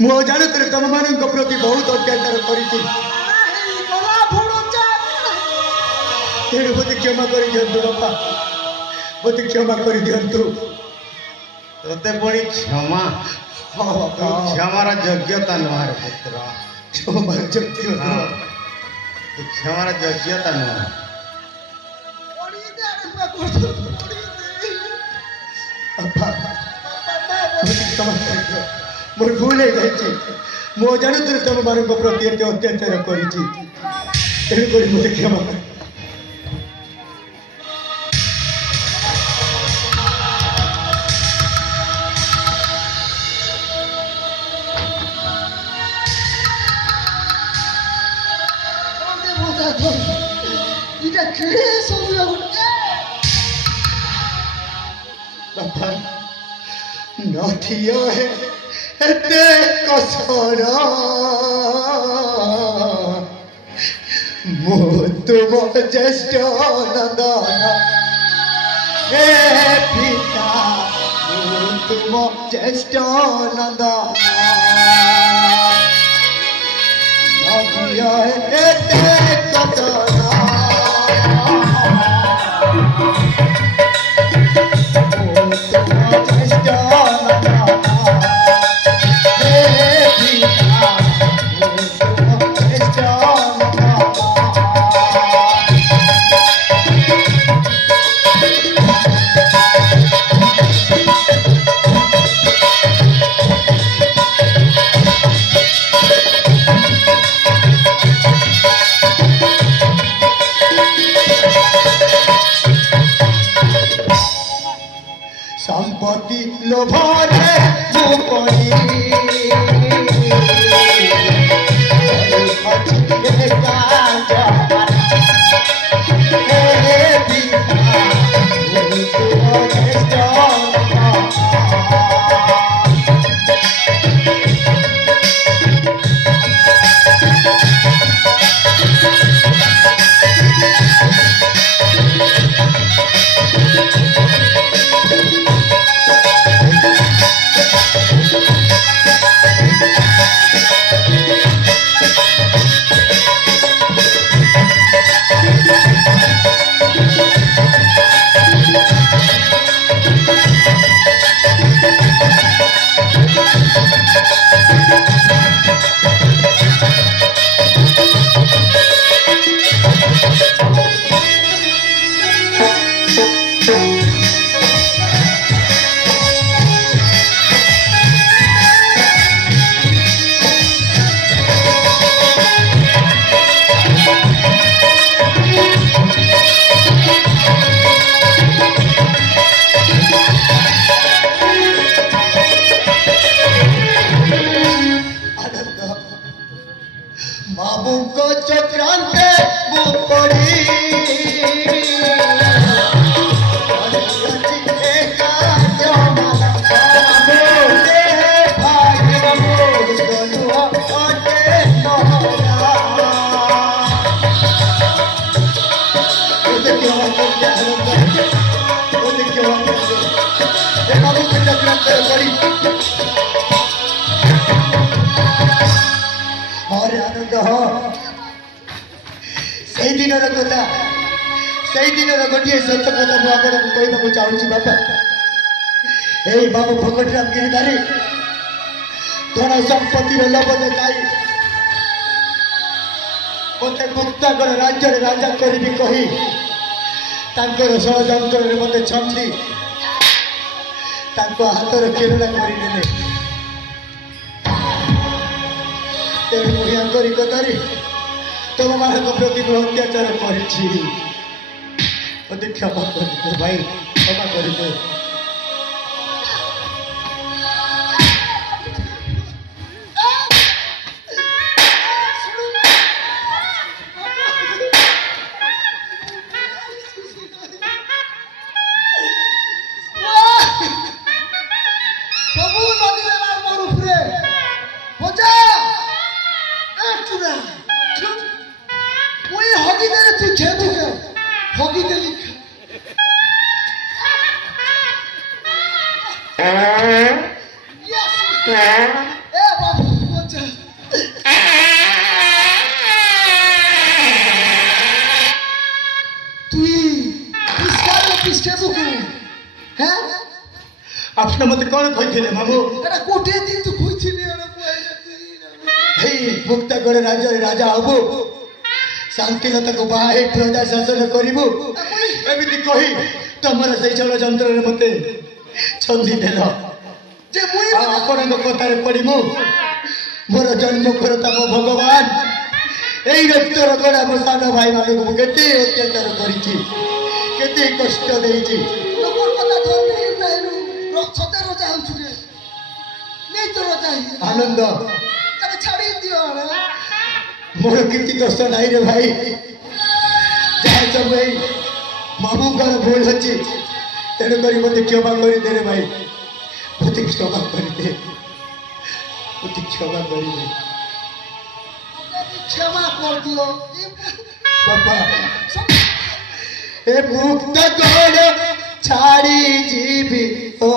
ମୁଁ ଜାଣୁଥିଲି ତମମାନଙ୍କ ପ୍ରତି ବହୁତ ଅତ୍ୟାଚାର କରିଛି ତେଣୁ ମୋତେ କ୍ଷମା କରିଦିଅନ୍ତୁ ବାପା ମୋତେ କ୍ଷମା କରିଦିଅନ୍ତୁ ତୋତେ ପୁଣି କ୍ଷମା କ୍ଷମାର ଯୋଗ୍ୟତା ନୁହଁ ପୁତ୍ର କ୍ଷମାର ଯୋଗ୍ୟତା ତୁ କ୍ଷମାର ଯୋଗ୍ୟତା ନୁହଁ ମୋର ଭୁଲ ହେଇଯାଇଛି ମୁଁ ଜାଣୁଥିଲି ତମମାନଙ୍କ ପ୍ରତି ଏତେ ଅତ୍ୟାଚାର କରିଛି ତେଣୁକରି ମୋତେ କ୍ଷମା କର बाबा नथिया है एते कसरा मो तुम ज्येष्ठ नंदन हे पिता मो तुम ज्येष्ठ नंदन नथिया है एते कसरा संपत्ति लोभरे बाबूको चक्रांते वो पड़ी और आनंद से दिन कथा से दिन गोटे सत्य कथा मुझे कहवाक चाहूँगी बापा यही बाबू भगतराम गिरिधारी धन संपत्तिर लोभ देखाई मत मुक्तागढ़ राज्य राजा करी कही षड्यंत्र मत छंदी हाथर केरला करदे तेरे मुझे कथारी तुम मान प्रति अत्याचार कर क्षमा कर भाई क्षमा कर Yes. হ্যাঁ ଆପଣ ମତେ କଣ କହିଥିଲେ ମାମୁଁ? এটা কোটে দিন তো কইছিলি আর এই মুক্তাগড় রাজ্যের রাজা হবু ଶାନ୍ତିଲତାକୁ ବାହା ହେଇ ପ୍ରଜା ଶାସନ କରିବୁ ଏମିତି କହି ତମର ସେଇ ଷଡ଼ଯନ୍ତ୍ରରେ ମତେ ଛନ୍ଦି ଦେଲ ଯେ ମୁଁ ଆପଣଙ୍କ କଥାରେ ପଡ଼ି ମୁଁ ମୋର ଜନ୍ମ କରତା ମୋ ଭଗବାନ ଏଇ ରକ୍ତର ଗଡ଼ା ମୋ ସାନ ଭାଇମାନଙ୍କୁ ମୁଁ କେତେ ଅତ୍ୟାଚାର କରିଛି କେତେ କଷ୍ଟ ଦେଇଛି ଆନନ୍ଦ ମୋର କିଛି ଦୋଷ ନାହିଁ ରେ ଭାଇ ଯାହା ସବୁ ଏଇ ମାମୁଙ୍କର ଭୁଲ ଅଛି ତେଣୁକରି ମୋତେ କ୍ଷମା କରିଦେ ରେ ଭାଇ ମୋତେ କ୍ଷମା କରିଦେ ମୋତେ କ୍ଷମା କରିଦେ କ୍ଷମା କରିଦିଅ ବାପା ଏ ମୁକ୍ତ ଗଡ଼ ଛାଡ଼ି ଯିବି ଓ